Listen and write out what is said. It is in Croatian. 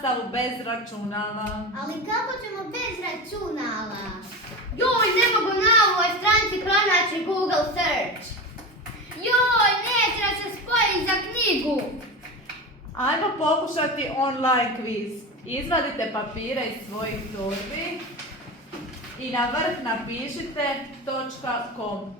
nastavu bez računala. Ali kako ćemo bez računala? Joj, ne mogu na ovoj stranici pronaći Google Search. Joj, neće da se spoji za knjigu. Ajmo pokušati online kviz. Izvadite papire iz svojih torbi i na vrh napišite .com.